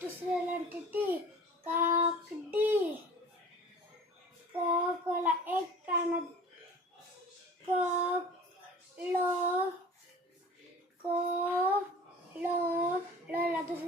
చూస్తుంది ఎలాంటి టీ కాక్ డీ కోకోల ఎగ్ కన కోక్ లో కో లో లో చూసి